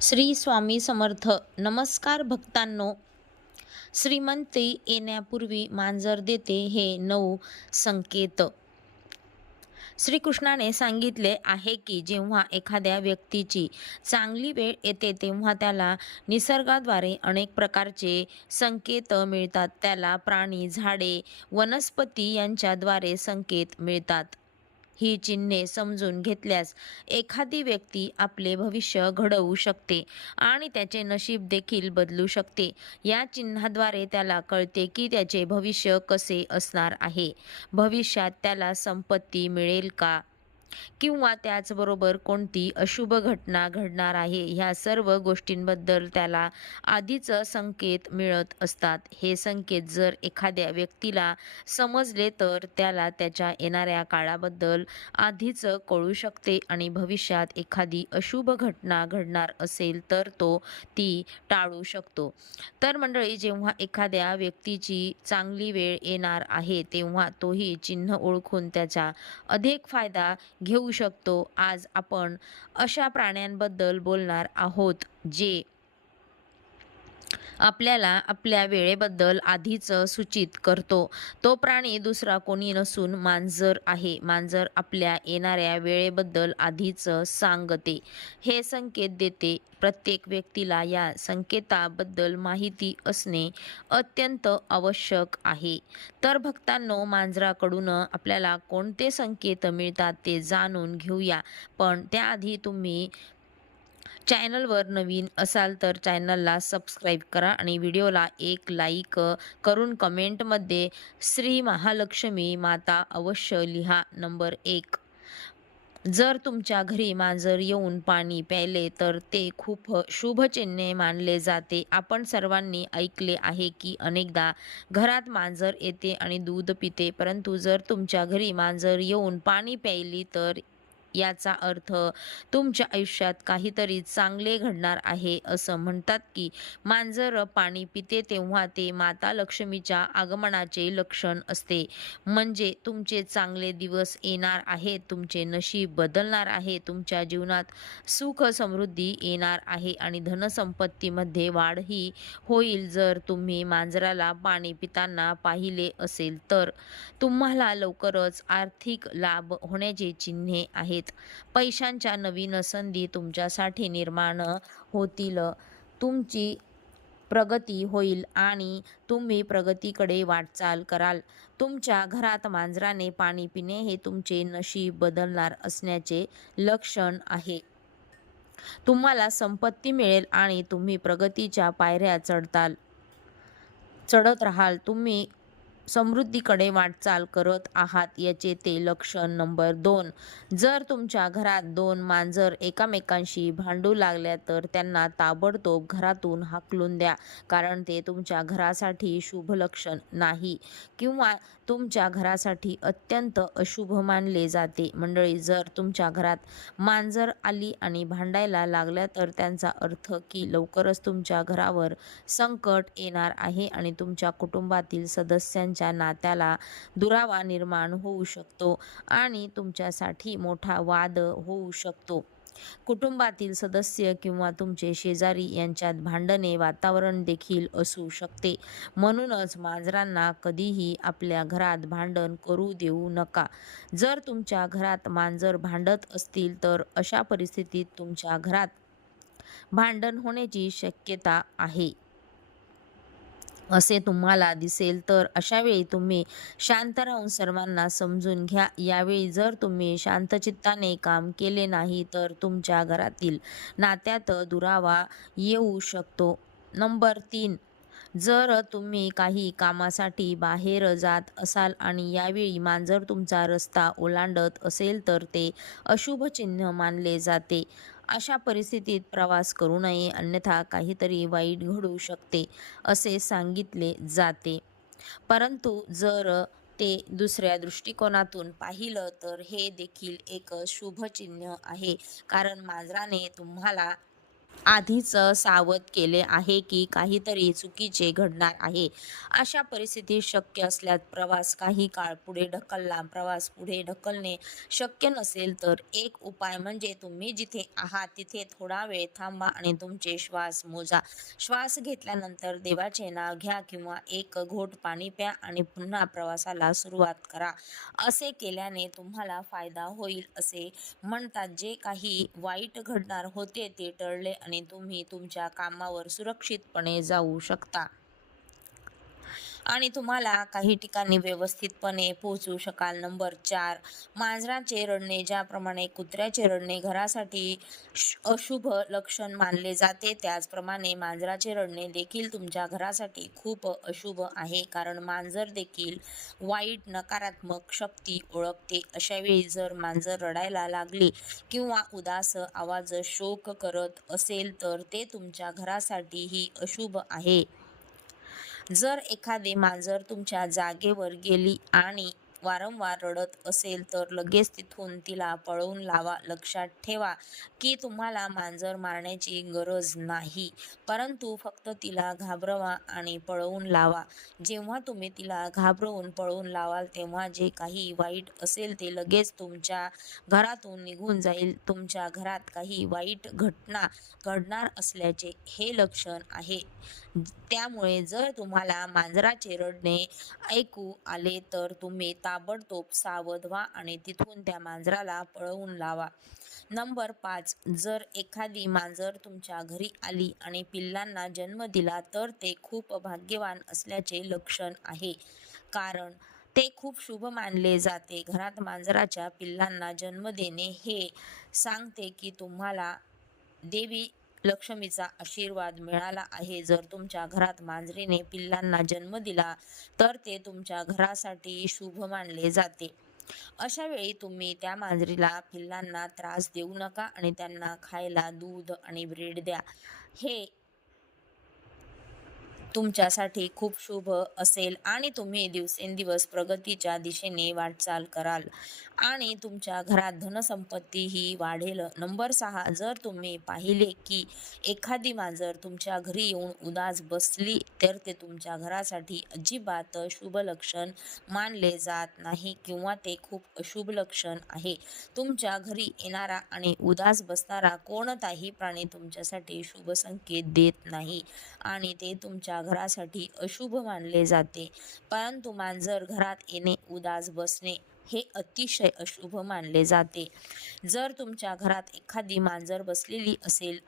श्री स्वामी समर्थ. नमस्कार भक्तांनो. श्रीमंती येण्यापूर्वी मांजर देते हे 9 संकेत. श्रीकृष्णाने सांगितले आहे की जेव्हा एखाद्या व्यक्तीची चांगली वेळ येते तेव्हा त्याला निसर्गाद्वारे अनेक प्रकारचे संकेत मिळतात. त्याला प्राणी, झाडे, वनस्पती यांच्याद्वारे संकेत मिळतात. ही चिन्हे समजून घेतल्यास एखादी व्यक्ती आपले भविष्य घडवू शकते आणि त्याचे नशीब देखील बदलू शकते. या चिन्हाद्वारे त्याला कळते की त्याचे भविष्य कसे असणार आहे. भविष्यात त्याला संपत्ती मिळेल का किंवा त्याचबरोबर कोणती अशुभ घटना घडणार आहे, ह्या सर्व गोष्टींबद्दल त्याला आधीच संकेत मिळत असतात. हे संकेत जर एखाद्या व्यक्तीला समजले तर त्याला त्याच्या येणाऱ्या काळाबद्दल आधीच कळू शकते आणि भविष्यात एखादी अशुभ घटना घडणार असेल तर तो ती टाळू शकतो. तर मंडळी, जेव्हा एखाद्या व्यक्तीची चांगली वेळ येणार आहे तेव्हा तोही चिन्ह ओळखून त्याचा अधिक फायदा घेऊ शकतो. आज आपण अशा प्राण्यांबद्दल बोलणार आहोत जे आपल्याला आपल्या वेळेबद्दल आधीच सूचित करतो. तो प्राणी दुसरा कोणी नसून मांजर आहे. मांजर आपल्या येणाऱ्या वेळेबद्दल आधीच सांगते, हे संकेत देते. प्रत्येक व्यक्तीला या संकेताबद्दल माहिती असणे अत्यंत आवश्यक आहे. तर भक्तांनो, मांजराकडून आपल्याला कोणते संकेत मिळतात ते जाणून घेऊया. पण त्याआधी तुम्ही चॅनलवर नवीन असाल तर चॅनलला सबस्क्राईब करा आणि व्हिडिओला एक लाईक करून कमेंटमध्ये श्री महालक्ष्मी माता अवश्य लिहा. नंबर 1. जर तुमच्या घरी मांजर येऊन पाणी प्यायले तर ते खूप शुभ चिन्ह मानले जाते. आपण सर्वांनी ऐकले आहे की अनेकदा घरात मांजर येते आणि दूध पिते, परंतु जर तुमच्या घरी मांजर येऊन पाणी प्यायली तर याचा अर्थ तुमच्या आयुष्यात काहीतरी चांगले घडणार आहे. असं म्हणतात की मांजर पाणी पिते तेव्हा ते माता लक्ष्मीच्या आगमनाचे लक्षण असते. म्हणजे तुमचे चांगले दिवस येणार आहेत, तुमचे नशीब बदलणार आहे, तुमच्या जीवनात सुख समृद्धी येणार आहे आणि धनसंपत्तीमध्ये वाढही होईल. जर तुम्ही मांजराला पाणी पिताना पाहिले असेल तर तुम्हाला लवकरच आर्थिक लाभ होण्याची चिन्हे आहेत. पैशांच्या नवीन संधी तुमच्यासाठी निर्माण होतील. तुमची प्रगती होईल आणि तुम्ही प्रगतीकडे वाटचाल कराल. तुमच्या घरात मांजराने पाणी पिणे हे तुमचे नशीब बदलणार असण्याचे लक्षण आहे. तुम्हाला संपत्ती मिळेल आणि तुम्ही प्रगतीच्या पायऱ्या चढत राहाल. तुम्ही समृद्धीकडे वाटचाल करत आहात याचे ते लक्षण. नंबर 2. जर तुमच्या घरात 2 मांजर एकमेकांशी भांडू लागल्या तर त्यांना ताबडतोब घरातून हाकलून द्या, कारण ते तुमच्या घरासाठी शुभ लक्षण नाही किंवा तुमच्या घरासाठी अत्यंत अशुभ मानले जाते. मंडळी, जर तुमच्या घरात मांजर आली आणि भांडायला लागल्या तर त्यांचा अर्थ की लवकरच तुमच्या घरावर संकट येणार आहे आणि तुमच्या कुटुंबातील सदस्यांच्या नात्याला दुरावा निर्माण होऊ शकतो आणि तुमच्यासाठी मोठा वाद होऊ शकतो. कुटुंबातील सदस्य किंवा तुमचे शेजारी यांच्यात भांडणे वातावरण देखील असू शकते. म्हणूनच मांजरांना कधीही आपल्या घरात भांडण करू देऊ नका. जर तुमच्या घरात मांजर भांडत असतील तर अशा परिस्थितीत तुमच्या घरात भांडण होण्याची शक्यता आहे असे तुम्हाला दिसेल तर अशावेळी तुम्ही शांत राहून सर्वांना समजून घ्या. यावेळी जर तुम्ही शांतचित्ताने काम केले नाही तर तुमच्या घरातील नात्यात दुरावा येऊ शकतो. नंबर 3. जर तुम्ही काही कामासाठी बाहेर जात असाल आणि यावेळी मांजर तुमचा रस्ता ओलांडत असेल तर ते अशुभ चिन्ह मानले जाते. अशा परिस्थितीत प्रवास करू नये, अन्यथा काहीतरी वाईट घडू शकते असे सांगितले जाते. परंतु जर ते दुसऱ्या दृष्टिकोनातून पाहिलं तर हे देखील एक शुभ चिन्ह आहे, कारण मांजराने तुम्हाला आधीच सावध केले आहे की काहीतरी चुकीचे घडणार आहे. अशा परिस्थितीत शक्य असल्यास प्रवास काही काळ पुढे ढकलला. प्रवास पुढे ढकलणे शक्य नसेल तर एक उपाय म्हणजे तुम्ही जिथे आहात तिथे थोडा वेळ थांबा आणि तुमचे श्वास मोजा. श्वास घेतल्यानंतर देवाचे नाव घ्या किंवा एक घोट पाणी प्या आणि पुन्हा प्रवासाला सुरुवात करा. असे केल्याने तुम्हाला फायदा होईल. असे म्हणतात, जे काही वाईट घडणार होते ते टळले आणि तुम्ही तुमच्या कामावर सुरक्षितपणे जाऊ शकता आणि तुम्हाला काही ठिकाणी व्यवस्थितपणे पोहोचू शकाल. नंबर 4, मांजराचे रडणे. ज्याप्रमाणे कुत्र्याचे रडणे घरासाठी अशुभ लक्षण मानले जाते, त्याचप्रमाणे मांजराचे रडणे देखील तुमच्या घरासाठी खूप अशुभ आहे, कारण मांजर देखील वाईट नकारात्मक शक्ती ओळखते. अशावेळी जर मांजर रडायला लागली किंवा उदास आवाज शोक करत असेल तर ते तुमच्या घरासाठीही अशुभ आहे. जर एखादी मांजर तुमच्या जागेवर गेली आणि वारंवार रडत असेल तर लगेच तिथून तिला पळवून लावा. लक्षात ठेवा की तुम्हाला मांजर मारण्याची गरज नाही, परंतु फक्त तिला घाबरवा आणि पळवून लावा. जेव्हा तुम्ही तिला घाबरवून पळवून लावाल तेव्हा जे काही वाईट असेल ते लगेच तुमच्या घरातून निघून जाईल. तुमच्या घरात काही वाईट घटना घडणार असल्याचे हे लक्षण आहे. त्यामुळे जर तुम्हाला मांजराचे रडणे ऐकू आले तर तुम्ही ताबडतोब सावध व्हा आणि तिथून त्या मांजराला पळवून लावा. नंबर 5, जर एखादी मांजर तुमच्या घरी आली आणि पिल्लांना जन्म दिला तर ते खूप भाग्यवान असल्याचे लक्षण आहे, कारण ते खूप शुभ मानले जाते. घरात मांजराच्या पिल्लांना जन्म देणे हे सांगते की तुम्हाला देवी लक्ष्मीचा आशीर्वाद मिळाला आहे. जर तुमच्या घरात मांजरीने पिल्लांना जन्म दिला तर ते तुमच्या घरासाठी शुभ मानले जाते. अशा वेळी तुम्ही त्या मांजरीला पिल्लांना त्रास देऊ नका आणि त्यांना खायला दूध आणि ब्रेड द्या. हे तुमच्यासाठी खूप शुभ असेल आणि तुम्ही दिवसेंदिवस प्रगतीच्या दिशेने वाटचाल कराल आणि तुमच्या घरात धनसंपत्तीही वाढेल. नंबर 6, जर तुम्ही पाहिले की एखादी मांजर तुमच्या घरी येऊन उदास बसली तर ते तुमच्या घरासाठी अजिबात शुभ लक्षण मानले जात नाही किंवा ते खूप अशुभ लक्षण आहे. तुमच्या घरी येणारा आणि उदास बसणारा कोणताही प्राणी तुमच्यासाठी शुभ संकेत देत नाही आणि ते तुमच्या घरासाठी अशुभ मानले जाते. परंतु मांजर घरात येणे, उदास बसणे हे अतिशय अशुभ मानले जाते. जर तुमच्या घरात एखादी मांजर बसलेली असेल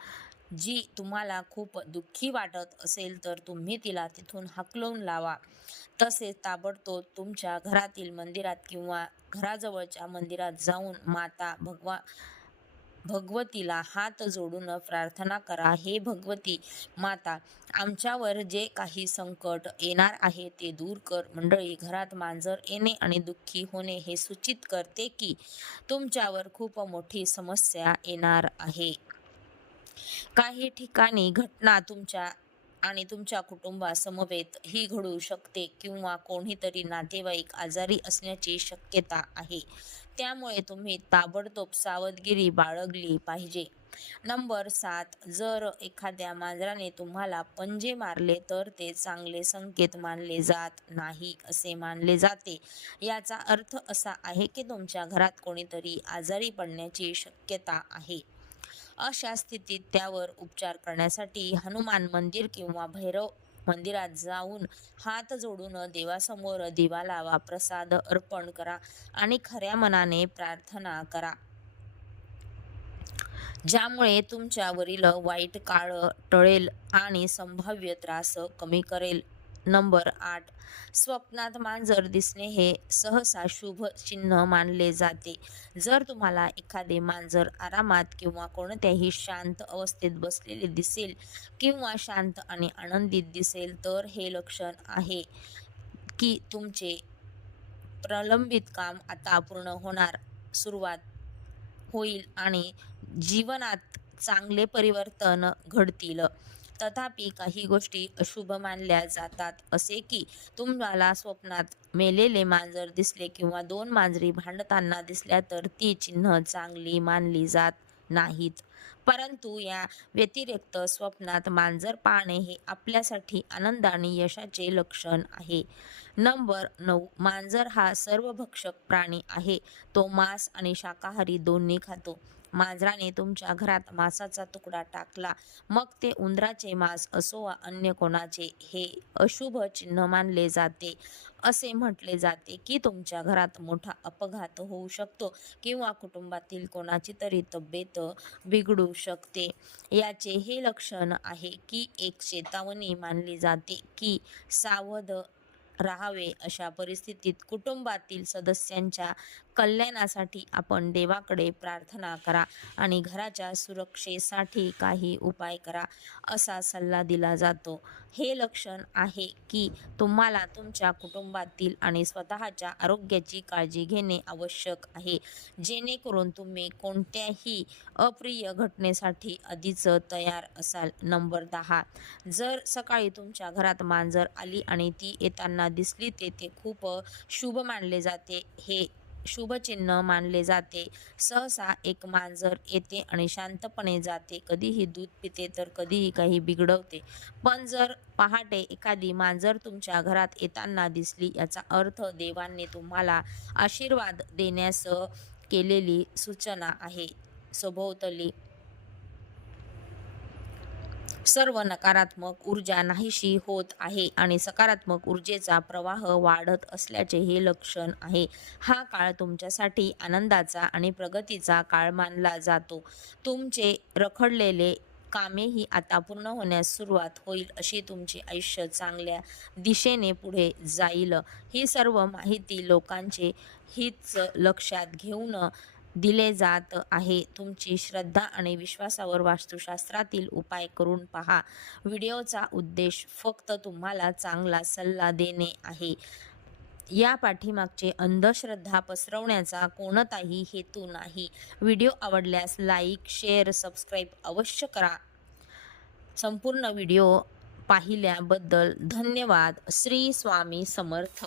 जी तुम्हाला खूप दुःखी वाटत असेल तर तुम्ही तिला तिथून हाकलून लावा. तसेच ताबडतोब तुमच्या घरातील मंदिरात किंवा घराजवळच्या मंदिरात जाऊन माता भगवतीला हात जोडून प्रार्थना करा. हे भगवती माता, आमच्यावर जे काही संकट येणार आहे ते दूर कर. मंडळी, घरात मांजर येणे आणि दुःखी होणे हे सूचित करते की तुमच्यावर खूप मोठी समस्या येणार आहे. काही ठिकाणी घटना तुमच्या आणि तुमच्या कुटुंबासमवेत ही घडू शकते किंवा कोणीतरी नातेवाईक आजारी असण्याची शक्यता आहे. त्यामुळे तुम्ही ताबडतोब सावधगिरी बाळगली पाहिजे. नंबर 7, जर एखाद्या मांजराने तुम्हाला पंजे मारले तर ते चांगले संकेत मानले जात नाही असे मानले जाते. याचा अर्थ असा आहे की तुमच्या घरात कोणीतरी आजारी पडण्याची शक्यता आहे. अशा स्थितीत त्यावर उपचार करण्यासाठी हनुमान मंदिर किंवा भैरव मंदिरात जाऊन हात जोडून देवासमोर दिवा लावा, प्रसाद अर्पण करा आणि खऱ्या मनाने प्रार्थना करा, ज्यामुळे तुमच्यावरील वाईट काळ टळेल आणि संभाव्य त्रास कमी करेल. नंबर 8, स्वप्नात मांजर दिसणे हे सहसा शुभ चिन्ह मानले जाते. जर तुम्हाला एखादे मांजर आरामात किंवा कोणत्याही शांत अवस्थेत बसलेले दिसेल किंवा शांत आणि आनंदित दिसेल तर हे लक्षण आहे की तुमचे प्रलंबित काम आता पूर्ण होणार सुरुवात होईल आणि जीवनात चांगले परिवर्तन घडतील. तथापि काही गोष्टी अशुभ मानल्या जातात, असे की तुम्हाला स्वप्नात मेलेले मांजर दिसले किंवा 2 मांजरी भांडताना दिसल्या तर ती चिन्ह चांगली मानली जात नाहीत. परंतु या व्यतिरिक्त स्वप्नात मांजर पाळणे हे आपल्यासाठी आनंद आणि यशाचे लक्षण आहे. नंबर 9. मांजर हा सर्वभक्षक प्राणी आहे. तो मांस आणि शाकाहारी दोन्ही खातो. मांजराने तुमच्या घरात मांसाचा तुकडा टाकला, मग ते उंदराचे मांस असो वा अन्य कोणाचे, हे अशुभ चिन्ह मानले जाते. असे म्हटले जाते की तुमच्या घरात मोठा अपघात होऊ शकतो किंवा कुटुंबातील कोणाची तरी तब्येत बिघडू शकते. याचे हे लक्षण आहे की एक चेतावणी मानली जाते की सावध राहावे. अशा परिस्थितीत कुटुंबातील सदस्यांच्या कल्याणासाठी आपण देवाकडे प्रार्थना करा आणि घराच्या सुरक्षेसाठी काही उपाय करा, असा सल्ला दिला जातो. हे लक्षण आहे की तुम्हाला तुमच्या कुटुंबातील आणि स्वतःच्या आरोग्याची काळजी घेणे आवश्यक आहे, जेणेकरून तुम्ही कोणत्याही अप्रिय घटनेसाठी आधीच तयार असाल. नंबर 10. जर सकाळी तुमच्या घरात मांजर आली आणि ती येताना दिसली ते खूप शुभ मानले जाते. हे शुभचिन्ह मानले जाते. सहसा एक मांजर येते आणि शांतपणे जाते, कधीही दूध पिते तर कधीही काही बिघडवते. पण जर पहाटे एखादी मांजर तुमच्या घरात येताना दिसली, याचा अर्थ देवांनी तुम्हाला आशीर्वाद देण्यास केलेली सूचना आहे. सभोवताली सर्व नकारात्मक ऊर्जा नाहीशी होत आहे आणि सकारात्मक ऊर्जेचा प्रवाह वाढत असल्याचे हे लक्षण आहे. हा काळ तुमच्यासाठी आनंदाचा आणि प्रगतीचा काळ मानला जातो. तुमचे रखडलेले कामेही आता पूर्ण होण्यास सुरुवात होईल, अशी तुमचे आयुष्य चांगल्या दिशेने पुढे जाईल. ही सर्व माहिती लोकांचे हित लक्षात घेऊन दिले जात आहे. तुमची श्रद्धा आणि विश्वासावर वास्तुशास्त्रातील उपाय करून पहा. व्हिडिओचा उद्देश फक्त तुम्हाला चांगला सल्ला देणे आहे. या पाठीमागचे अंधश्रद्धा पसरवण्याचा कोणताही हेतू नाही. व्हिडिओ आवडल्यास लाईक, शेअर, सबस्क्राईब अवश्य करा. संपूर्ण व्हिडिओ पाहिल्याबद्दल धन्यवाद. श्री स्वामी समर्थ.